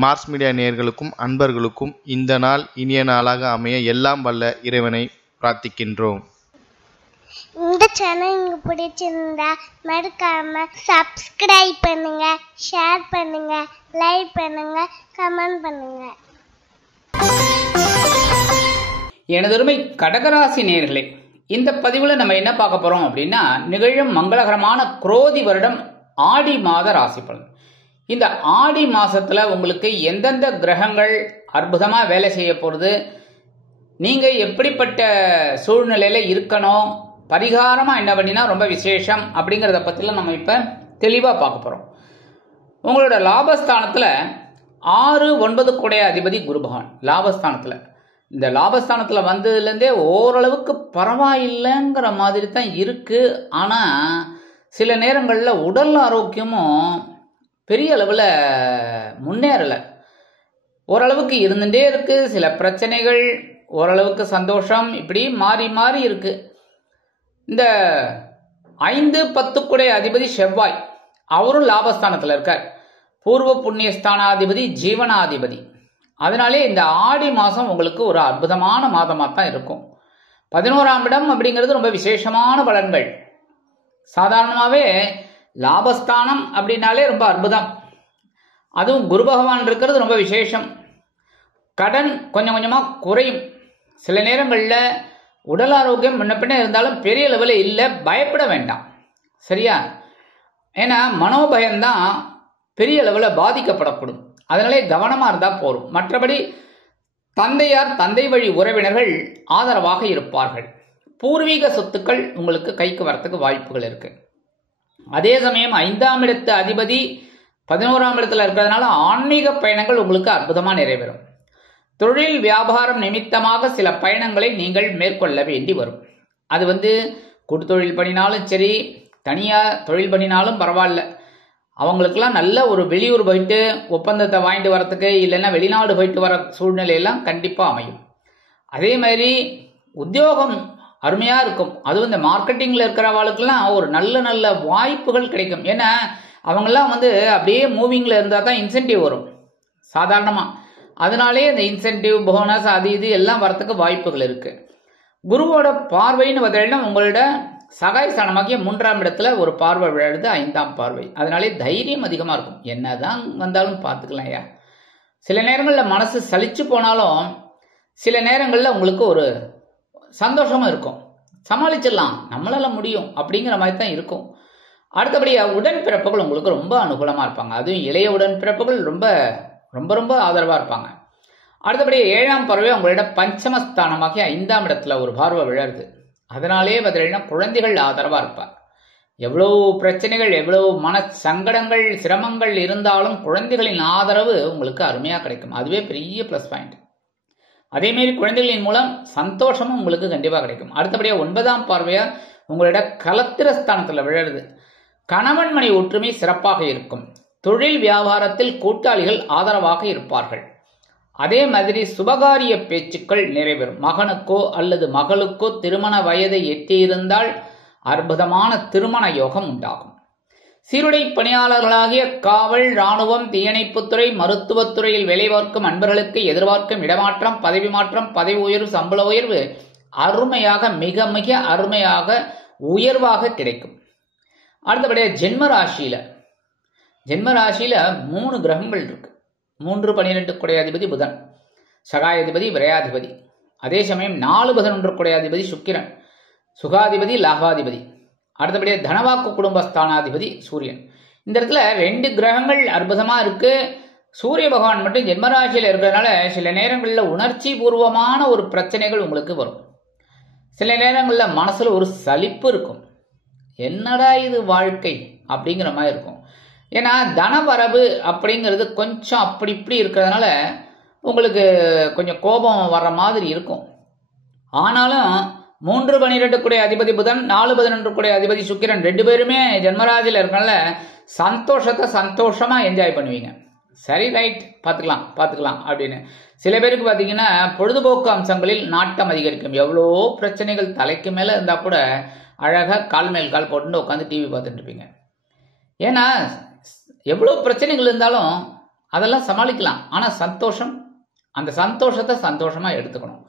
Mars media நேயர்களுக்கும் அன்பர்களுக்கும் இந்த நாள் இனிய நாளாக அமைய எல்லாம் வல்ல இறைவனை பிரார்த்திக்கின்றோம். இந்த சேனல் உங்களுக்கு பிடிச்சிருந்தா மறக்காம சப்ஸ்கிரைப் பண்ணுங்க, ஷேர் பண்ணுங்க, லைக் பண்ணுங்க, கமெண்ட் பண்ணுங்க. எனதொருமை கடகராசி நேயர்களே, இந்த பதிவில் நம்ம என்ன பார்க்க போறோம் அப்படின்னா, நிகழும் மங்களகரமான குரோதி வருடம் ஆடி மாத ராசி பலன். இந்த ஆடி மாசத்துல உங்களுக்கு எந்தெந்த கிரகங்கள் அற்புதமா வேலை செய்ய போறது, நீங்க எப்படிப்பட்ட சூழ்நிலையில இருக்கணும், பரிகாரமா என்ன பண்ணினா ரொம்ப விசேஷம் அப்படிங்கிறத பத்திலாம் நம்ம இப்ப தெளிவா பார்க்க போறோம். உங்களோட லாபஸ்தானத்துல 6, 9 கூடைய அதிபதி குரு பகவான் லாபஸ்தானத்துல. இந்த லாபஸ்தானத்துல வந்ததுலேருந்தே ஓரளவுக்கு பரவாயில்லைங்கிற மாதிரி தான் இருக்கு. ஆனா சில நேரங்களில் உடல் ஆரோக்கியமும் பெரிய அளவில் முன்னேறலை. ஓரளவுக்கு இருந்துட்டே இருக்கு. சில பிரச்சனைகள், ஓரளவுக்கு சந்தோஷம், இப்படி மாறி மாறி இருக்கு. இந்த 5, 10 கூடைய அதிபதி செவ்வாய், அவரும் லாபஸ்தானத்தில் இருக்கார். பூர்வ புண்ணிய ஸ்தானாதிபதி, ஜீவனாதிபதி. அதனாலே இந்த ஆடி மாதம் உங்களுக்கு ஒரு அற்புதமான மாதமாக தான் இருக்கும். 11ஆம் இடம் அப்படிங்கிறது ரொம்ப விசேஷமான பலன்கள். சாதாரணமாகவே லாபஸ்தானம் அப்படின்னாலே ரொம்ப அற்புதம். அதுவும் குரு பகவான் இருக்கிறது ரொம்ப விசேஷம். கடன் கொஞ்சம் கொஞ்சமாக குறையும். சில நேரங்களில் உடல் ஆரோக்கியம் முன்ன பின்ன இருந்தாலும் பெரிய லெவலில் இல்லை, பயப்பட வேண்டாம். சரியா? ஏன்னா மனோபயம்தான் பெரிய லெவலில் பாதிக்கப்படக்கூடும். அதனாலே கவனமாக இருந்தால் போரும். மற்றபடி தந்தையார், தந்தை வழி உறவினர்கள் ஆதரவாக இருப்பார்கள். பூர்வீக சொத்துக்கள் உங்களுக்கு கைக்கு வரத்துக்கு வாய்ப்புகள் இருக்கு. அதே சமயம் 5ஆம் இடத்து அதிபதி 11ஆம் இடத்துல இருக்கிறதுனால ஆன்மீக பயணங்கள் உங்களுக்கு அற்புதமாக நிறைவேறும். தொழில் வியாபாரம் நிமித்தமாக சில பயணங்களை நீங்கள் மேற்கொள்ள வேண்டி வரும். அது கூட்டு தொழில் பண்ணினாலும் சரி, தனியாக தொழில் பண்ணினாலும் பரவாயில்ல. அவங்களுக்கெல்லாம் நல்ல ஒரு வெளியூர் போயிட்டு ஒப்பந்தத்தை வாங்கிட்டு வரத்துக்கு, இல்லைன்னா வெளிநாடு போயிட்டு வர சூழ்நிலையெல்லாம் கண்டிப்பாக அமையும். அதே மாதிரி உத்தியோகம் அருமையாக இருக்கும். அதுவும் இந்த மார்க்கெட்டிங்கில் இருக்கிறவங்களுக்கெல்லாம் ஒரு நல்ல நல்ல வாய்ப்புகள் கிடைக்கும். ஏன்னா அவங்கெல்லாம் அப்படியே மூவிங்கில் இருந்தால் தான் இன்சென்டிவ் வரும் சாதாரணமாக. அதனாலே இந்த இன்சென்டிவ், போனஸ், அது இது எல்லாம் வரத்துக்கு வாய்ப்புகள் இருக்குது. குருவோட பார்வைன்னு பார்த்தீங்கன்னா உங்களோட சகாய் ஸ்தானமாகிய 3ஆம் இடத்துல ஒரு பார்வை விழுது, 5ஆம் பார்வை. அதனாலே தைரியம் அதிகமாக இருக்கும். என்னதான் வந்தாலும் பார்த்துக்கலாம் ஐயா. சில நேரங்களில் மனசு சலிச்சு போனாலும் சில நேரங்களில் உங்களுக்கு ஒரு சந்தோஷமும் இருக்கும். சமாளிச்சிடலாம், நம்மளால முடியும் அப்படிங்கிற மாதிரி தான் இருக்கும். அடுத்தபடியாக உடன்பிறப்புகள் உங்களுக்கு ரொம்ப அனுகூலமாக இருப்பாங்க. அதுவும் இளைய உடன்பிறப்புகள் ரொம்ப ரொம்ப ரொம்ப ஆதரவாக இருப்பாங்க. அடுத்தபடியாக 7ஆம் பார்வை உங்களோட பஞ்சமஸ்தானமாகிய 5ஆம் இடத்துல ஒரு பார்வை விழருது. அதனாலே பார்த்தீங்கன்னா குழந்தைகள் ஆதரவாக இருப்பார். எவ்வளவு பிரச்சனைகள், எவ்வளவு மன சங்கடங்கள், சிரமங்கள் இருந்தாலும் குழந்தைகளின் ஆதரவு உங்களுக்கு அருமையாக கிடைக்கும். அதுவே பெரிய ப்ளஸ் பாயிண்ட். அதேமாரி குழந்தைகளின் மூலம் சந்தோஷமும் உங்களுக்கு கண்டிப்பாக கிடைக்கும். அடுத்தபடியாக 9ஆம் பார்வையாக உங்களோட கலத்திரஸ்தானத்தில் விழருது. கணவன் மனை ஒற்றுமை சிறப்பாக இருக்கும். தொழில் வியாபாரத்தில் கூட்டாளிகள் ஆதரவாக இருப்பார்கள். அதே மாதிரி சுபகாரிய பேச்சுக்கள் நிறைவேறும். மகனுக்கோ அல்லது மகளுக்கோ திருமண வயதை எட்டியிருந்தால் அற்புதமான திருமண யோகம் உண்டாகும். சீருடை பணியாளர்களாகிய காவல், இராணுவம், தீயணைப்புத்துறை, மருத்துவத்துறையில் வேலை பார்க்கும் அன்பர்களுக்கு எதிர்பார்க்கும் இடமாற்றம், பதவி மாற்றம், பதவி உயர்வு, சம்பள உயர்வு அருமையாக, மிக மிக அருமையாக உயர்வாக கிடைக்கும். அடுத்தபடியாக ஜென்ம ராசியில 3 கிரகங்கள் இருக்கு. 3, 12 கூடைய அதிபதி புதன், சகாயாதிபதி, விரையாதிபதி. அதே சமயம் 4, 11 கூடைய அதிபதி சுக்கிரன், சுகாதிபதி, லாபாதிபதி. அடுத்தபடியாக தனவாக்கு குடும்பஸ்தானாதிபதி சூரியன். இந்த இடத்துல 2 கிரகங்கள் அற்புதமா இருக்கு. சூரிய பகவான் மட்டும் ஜென்மராசியில் இருக்கிறதுனால சில நேரங்களில் உணர்ச்சி பூர்வமான ஒரு பிரச்சனைகள் உங்களுக்கு வரும். சில நேரங்களில் மனசுல ஒரு சலிப்பு இருக்கும். என்னடா இது வாழ்க்கை அப்படிங்கிற மாதிரி இருக்கும். ஏன்னா தனவரவு அப்படிங்கிறது கொஞ்சம் அப்படி இப்படி இருக்கிறதுனால உங்களுக்கு கொஞ்சம் கோபம் வர்ற மாதிரி இருக்கும். ஆனாலும் 3, 12 கூடைய அதிபதி புதன், 4, 11 கூடைய அதிபதி சுக்கிரன் 2 பேருமே ஜென்மராசியில் இருக்கனால சந்தோஷமா என்ஜாய் பண்ணுவீங்க. சரி, ரைட், பார்த்துக்கலாம் அப்படின்னு. சில பேருக்கு பார்த்தீங்கன்னா பொழுதுபோக்கு அம்சங்களில் நாட்டம் அதிகரிக்கும். எவ்வளோ பிரச்சனைகள் தலைக்கு மேலே இருந்தால் கூட அழகாக கால் மேல் கால் போட்டு உட்காந்து டிவி பார்த்துட்டு இருப்பீங்க. ஏன்னா எவ்வளோ பிரச்சனைகள் இருந்தாலும் அதெல்லாம் சமாளிக்கலாம். ஆனால் சந்தோஷம், அந்த சந்தோஷத்தை சந்தோஷமாக எடுத்துக்கணும்.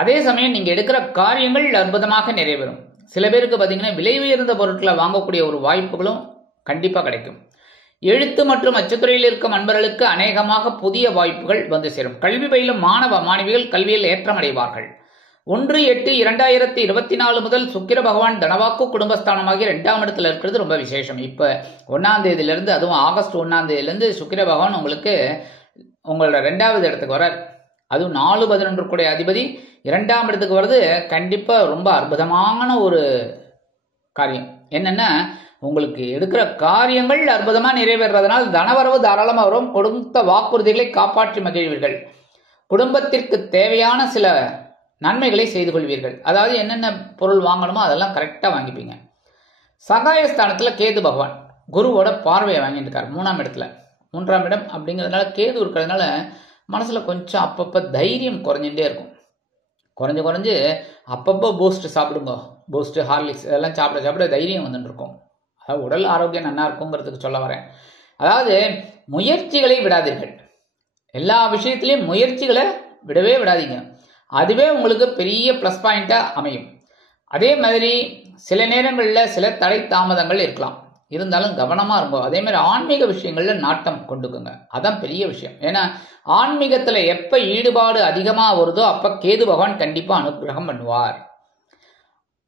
அதே சமயம் நீங்கள் எடுக்கிற காரியங்கள் அற்புதமாக நிறைவேறும். சில பேருக்கு பார்த்தீங்கன்னா விலை உயர்ந்த பொருட்களை வாங்கக்கூடிய ஒரு வாய்ப்புகளும் கண்டிப்பாக கிடைக்கும். எழுத்து மற்றும் அச்சுத்துறையில் இருக்கும் அன்பர்களுக்கு அநேகமாக புதிய வாய்ப்புகள் வந்து சேரும். கல்வி பயிலும் மாணவ மாணவிகள் கல்வியில் ஏற்றமடைவார்கள். 1/8/2024 முதல் சுக்கிர பகவான் தனவாக்கு குடும்பஸ்தானமாகிய 2ஆம் இடத்துல இருக்கிறது ரொம்ப விசேஷம். இப்போ 1ஆம் தேதியிலிருந்து, அதுவும் ஆகஸ்ட் 1ஆம் தேதியிலிருந்து சுக்கிர பகவான் உங்களுக்கு உங்களோட 2வது இடத்துக்கு வரார். அதுவும் 4-11 கூடிய அதிபதி 2ஆம் இடத்துக்கு வர்றது கண்டிப்பாக ரொம்ப அற்புதமான ஒரு காரியம். என்னென்னா, உங்களுக்கு எடுக்கிற காரியங்கள் அற்புதமாக நிறைவேறதுனால் தனவரவு தாராளமாக வரும். கொடுத்த வாக்குறுதிகளை காப்பாற்றி மகிழ்வீர்கள். குடும்பத்திற்கு தேவையான சில நன்மைகளை செய்து கொள்வீர்கள். அதாவது என்னென்ன பொருள் வாங்கணுமோ அதெல்லாம் கரெக்டாக வாங்கிப்பீங்க. சகாயஸ்தானத்தில் கேது பகவான் குருவோட பார்வையை வாங்கிட்டு இருக்கார் 3ஆம் இடத்துல. 3ஆம் இடம் அப்படிங்கிறதுனால கேது இருக்கிறதுனால மனசில் கொஞ்சம் அப்பப்போ தைரியம் குறைஞ்சிட்டே இருக்கும். குறைஞ்சு அப்பப்போ பூஸ்ட் சாப்பிடுங்க. பூஸ்ட்டு, ஹார்லிக்ஸ் இதெல்லாம் சாப்பிட தைரியம் வந்துட்டு இருக்கும். அதாவது உடல் ஆரோக்கியம் நல்லா இருக்குங்கிறதுக்கு சொல்ல வரேன். அதாவது முயற்சிகளை விடாதீர்கள். எல்லா விஷயத்திலையும் முயற்சிகளை விடவே விடாதீங்க. அதுவே உங்களுக்கு பெரிய ப்ளஸ் பாயிண்ட்டாக அமையும். அதே மாதிரி சில நேரங்களில் சில தடை தாமதங்கள் இருக்கலாம், இருந்தாலும் கவனமாக இருக்கும். அதே மாதிரி ஆன்மீக விஷயங்களில் நாட்டம் கொண்டுக்குங்க. அதான் பெரிய விஷயம். ஏன்னா ஆன்மீகத்தில் எப்போ ஈடுபாடு அதிகமாக வருதோ அப்போ கேது பகவான் கண்டிப்பாக அனுகிரகம் பண்ணுவார்.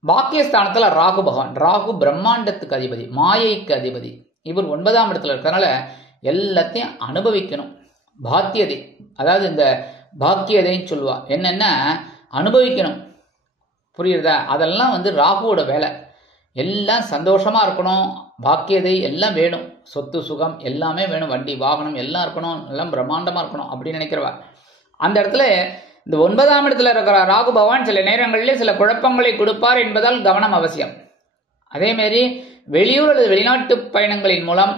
பாக்கியஸ்தானத்தில் ராகு பகவான், ராகு பிரம்மாண்டத்துக்கு அதிபதி, மாயைக்கு அதிபதி. இவர் 9ஆம் இடத்துல இருக்கிறதுனால எல்லாத்தையும் அனுபவிக்கணும். பாக்கியதை, அதாவது இந்த பாக்கியதைன்னு சொல்லுவா, என்னென்ன அனுபவிக்கணும், புரியுறதா? அதெல்லாம் ராகுவோட வேலை. எல்லாம் சந்தோஷமாக இருக்கணும், பாக்கியதை எல்லாம் வேணும், சொத்து சுகம் எல்லாமே வேணும், வண்டி வாகனம் எல்லாம் இருக்கணும், எல்லாம் பிரம்மாண்டமாக இருக்கணும் அப்படின்னு நினைக்கிறவா. அந்த இடத்துல இந்த 9ஆம் இடத்துல இருக்கிற ராகு பகவான் சில நேரங்களில் சில குழப்பங்களை கொடுப்பார் என்பதால் கவனம் அவசியம். அதேமாரி வெளியூர் அல்லது வெளிநாட்டு பயணங்களின் மூலம்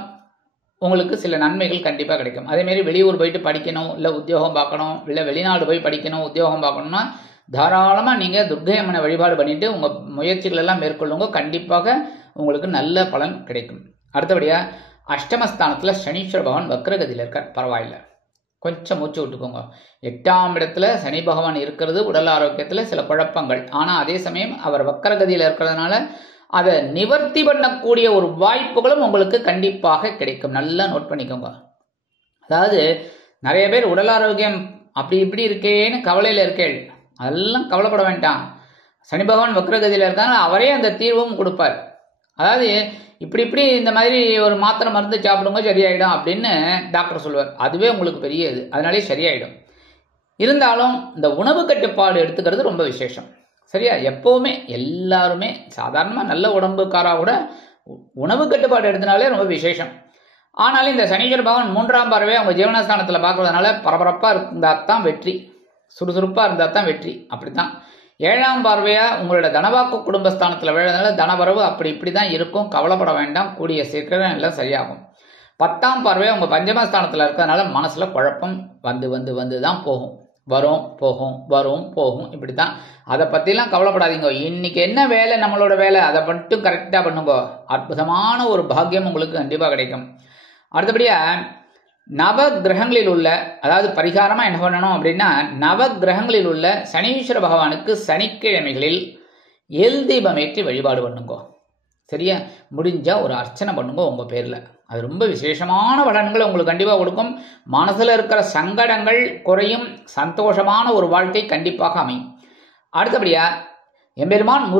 உங்களுக்கு சில நன்மைகள் கண்டிப்பாக கிடைக்கும். அதேமாரி வெளியூர் போயிட்டு படிக்கணும், இல்லை உத்தியோகம் பார்க்கணும், இல்லை வெளிநாடு போய் படிக்கணும் உத்தியோகம் பார்க்கணும்னா தாராளமாக நீங்கள் துர்க்கை அம்மனை வழிபாடு பண்ணிவிட்டு உங்கள் முயற்சிகள் எல்லாம் மேற்கொள்ளுங்க. கண்டிப்பாக உங்களுக்கு நல்ல பலன் கிடைக்கும். அடுத்தபடியாக அஷ்டமஸ்தானத்தில் சனீஸ்வர பகவான் வக்ரகதியில் இருக்கார். பரவாயில்லை, கொஞ்சம் மூச்சு விட்டுக்கோங்க. 8ஆம் இடத்துல சனி பகவான் இருக்கிறது உடல் ஆரோக்கியத்தில் சில குழப்பங்கள். ஆனால் அதே சமயம் அவர் வக்ரகதியில் இருக்கிறதுனால அதை நிவர்த்தி பண்ணக்கூடிய ஒரு வாய்ப்புகளும் உங்களுக்கு கண்டிப்பாக கிடைக்கும். நல்லா நோட் பண்ணிக்கோங்க. அதாவது நிறைய பேர் உடல் ஆரோக்கியம் அப்படி இப்படி இருக்கேன்னு கவலையில் இருக்கேள், அதெல்லாம் கவலைப்பட வேண்டாம். சனி பகவான் வக்ரகதியில் இருக்காங்க, அவரே அந்த தீர்வும் கொடுப்பார். அதாவது இப்படி இந்த மாதிரி ஒரு மாத்திரை மருந்து சாப்பிடுங்க சரியாயிடும் அப்படின்னு டாக்டர் சொல்லுவார். அதுவே உங்களுக்கு பெரிய இது, அதனாலே சரியாயிடும். இருந்தாலும் இந்த உணவு கட்டுப்பாடு எடுத்துக்கிறது ரொம்ப விசேஷம். சரியா? எப்போவுமே எல்லாருமே சாதாரணமாக நல்ல உடம்புக்காராக கூட உணவு கட்டுப்பாடு எடுத்தனாலே ரொம்ப விசேஷம். ஆனாலும் இந்த சனீஸ்வர பகவான் 3ஆம் பார்வையை அவங்க ஜீவனஸ்தானத்தில் பார்க்கறதுனால பரபரப்பாக இருந்தால் தான் வெற்றி, சுறுசுறுப்பாக இருந்தால் தான் வெற்றி. அப்படித்தான் 7ஆம் பார்வையாக உங்களோட தனவாக்கு குடும்பஸ்தானத்தில் விழுறதுனால தனவரவு அப்படி இப்படி தான் இருக்கும், கவலைப்பட வேண்டாம், கூடிய சீக்கிரம் எல்லாம் சரியாகும். 10ஆம் பார்வையாக உங்கள் பஞ்சமஸ்தானத்தில் இருக்கிறதுனால மனசில் குழப்பம் வந்து தான் போகும், வரும் போகும் வரும் போகும், இப்படி தான். அதை பற்றிலாம் கவலைப்படாதீங்க. இன்னைக்கு என்ன வேலை, நம்மளோட வேலை, அதை மட்டும் கரெக்டாக பண்ணுங்க. அற்புதமான ஒரு பாக்கியம் உங்களுக்கு கண்டிப்பாக கிடைக்கும். அடுத்தபடியாக நவ கிரகங்களில் உள்ள, அதாவது பரிகாரமாக என்ன பண்ணணும் அப்படின்னா, நவ கிரகங்களில் உள்ள சனீஸ்வர பகவானுக்கு சனிக்கிழமைகளில் எல் தீபம் ஏற்றி வழிபாடு பண்ணுங்க. சரியா? முடிஞ்சால் ஒரு அர்ச்சனை பண்ணுங்க உங்கள் பேரில். அது ரொம்ப விசேஷமான பலன்களை உங்களுக்கு கண்டிப்பாக கொடுக்கும். மனசில் இருக்கிற சங்கடங்கள் குறையும், சந்தோஷமான ஒரு வாழ்க்கை கண்டிப்பாக அமையும். அடுத்தபடியாக எம்பெருமான்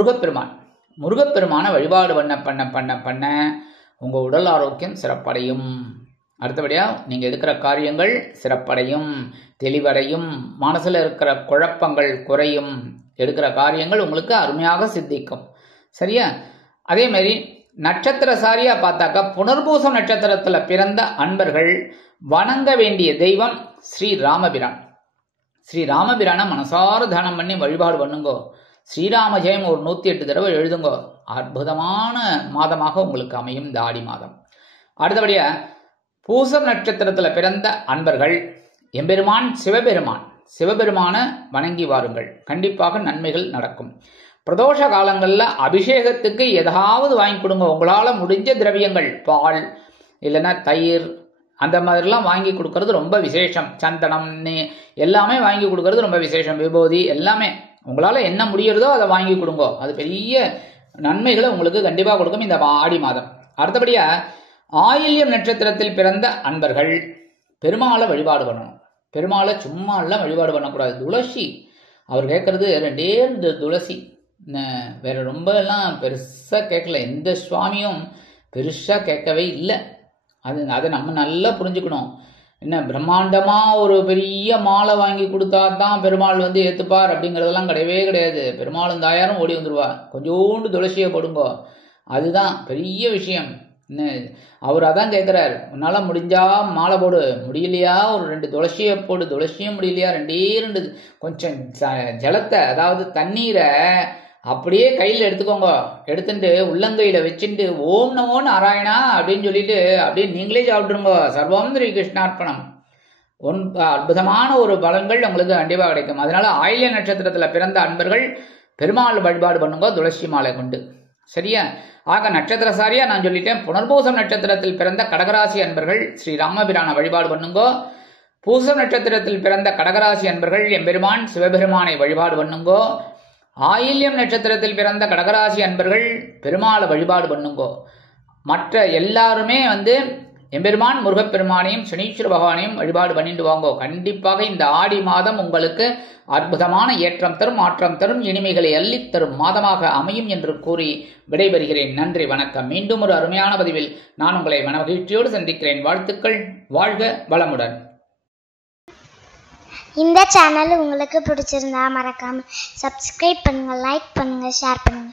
முருகப்பெருமான வழிபாடு பண்ண உங்கள் உடல் ஆரோக்கியம் சிறப்படையும். அடுத்தபடியாக நீங்கள் எடுக்கிற காரியங்கள் சிறப்படையும், தெளிவடையும், மனசில் இருக்கிற குழப்பங்கள் குறையும், எடுக்கிற காரியங்கள் உங்களுக்கு அருமையாக சித்திக்கும். சரியா? அதே மாதிரி நட்சத்திரசாரியாக பார்த்தாக்கா புனர்பூசம் நட்சத்திரத்தில் பிறந்த அன்பர்கள் வணங்க வேண்டிய தெய்வம் ஸ்ரீராமபிரான். ஸ்ரீராமபிரானை மனசார தானம் பண்ணி வழிபாடு பண்ணுங்கோ. ஸ்ரீராம ஜெயம் ஒரு 108 தடவை எழுதுங்கோ. அற்புதமான மாதமாக உங்களுக்கு அமையும் இந்த ஆடி மாதம். அடுத்தபடியாக பூசம் நட்சத்திரத்தில் பிறந்த அன்பர்கள் எம்பெருமான் சிவபெருமான வணங்கி வாருங்கள், கண்டிப்பாக நன்மைகள் நடக்கும். பிரதோஷ காலங்களில் அபிஷேகத்துக்கு ஏதாவது வாங்கி கொடுங்க. உங்களால் முடிஞ்ச திரவியங்கள், பால் இல்லைன்னா தயிர் அந்த மாதிரிலாம் வாங்கி கொடுக்கறது ரொம்ப விசேஷம். சந்தனம் எல்லாமே வாங்கி கொடுக்கறது ரொம்ப விசேஷம். விபூதி எல்லாமே உங்களால் என்ன முடியறதோ அதை வாங்கி கொடுங்கோ. அது பெரிய நன்மைகளை உங்களுக்கு கண்டிப்பாக கொடுக்கும் இந்த ஆடி மாதம். அடுத்தபடியா ஆயில்யம் நட்சத்திரத்தில் பிறந்த அன்பர்கள் பெருமாளை வழிபாடு பண்ணணும். பெருமாளை சும்மா எல்லாம் வழிபாடு பண்ணக்கூடாது. துளசி அவர் கேட்கறது 2 துளசி, வேற ரொம்ப எல்லாம் பெருசா கேட்கல. எந்த சுவாமியும் பெருசா கேட்கவே இல்லை. அதை நம்ம நல்லா புரிஞ்சுக்கணும். என்ன பிரம்மாண்டமா ஒரு பெரிய மாலை வாங்கி கொடுத்தா தான் பெருமாள் ஏத்துப்பார் அப்படிங்கிறதெல்லாம் கிடையவே கிடையாது. பெருமாளும் தாயாரும் ஓடி வந்துருவா. கொஞ்சோண்டு துளசியை போடுங்கோ, அதுதான் பெரிய விஷயம். என்ன அவர் அதான் கேட்கிறார், உன்னால முடிஞ்சா மாலை போடு, முடியலையா ஒரு 2 துளசியை போடு, துளசியும் முடியலையா 2 கொஞ்சம் ஜலத்தை, அதாவது தண்ணீரை அப்படியே கையில் எடுத்துக்கோங்க. எடுத்துட்டு உள்ளங்கையில வச்சுட்டு ஓம் நமோ நாராயணா அப்படின்னு சொல்லிட்டு அப்படியே நீங்களே சாப்பிட்டுருங்க. சர்வம் ஸ்ரீ கிருஷ்ணார்ப்பணம். அற்புதமான ஒரு பலன்கள் உங்களுக்கு கண்டிப்பாக கிடைக்கும். அதனால ஆயில்ய நட்சத்திரத்துல பிறந்த அன்பர்கள் பெருமாள் வழிபாடு பண்ணுங்க துளசி மாலை கொண்டு. சரியா? ஆக நட்சத்திரசாரியா நான் சொல்லிட்டேன். புனர்பூசம் நட்சத்திரத்தில் பிறந்த கடகராசி அன்பர்கள் ஸ்ரீ ராமபிரான வழிபாடு பண்ணுங்கோ. பூசம் நட்சத்திரத்தில் பிறந்த கடகராசி அன்பர்கள் எம்பெருமான் சிவபெருமானை வழிபாடு பண்ணுங்கோ. ஆயில்யம் நட்சத்திரத்தில் பிறந்த கடகராசி அன்பர்கள் பெருமாளை வழிபாடு பண்ணுங்கோ. மற்ற எல்லாருமே எம்பெருமான் முருகப்பெருமானையும் சனீஸ்வர பகவானையும் வழிபாடு பண்ணிட்டு வாங்கோ. கண்டிப்பாக இந்த ஆடி மாதம் உங்களுக்கு அற்புதமான ஏற்றம் தரும், மாற்றம் தரும், இனிமைகளை அள்ளித் தரும் மாதமாக அமையும் என்று கூறி விடைபெறுகிறேன். நன்றி, வணக்கம். மீண்டும் ஒரு அருமையான பதிவில் நான் உங்களை மனமகிழ்ச்சியோடு சந்திக்கிறேன். வாழ்த்துக்கள். வாழ்க வளமுடன். இந்த சேனல் உங்களுக்கு பிடிச்சிருந்தா மறக்காம சப்ஸ்கிரைப் பண்ணுங்க, லைக் பண்ணுங்க, ஷேர் பண்ணுங்க.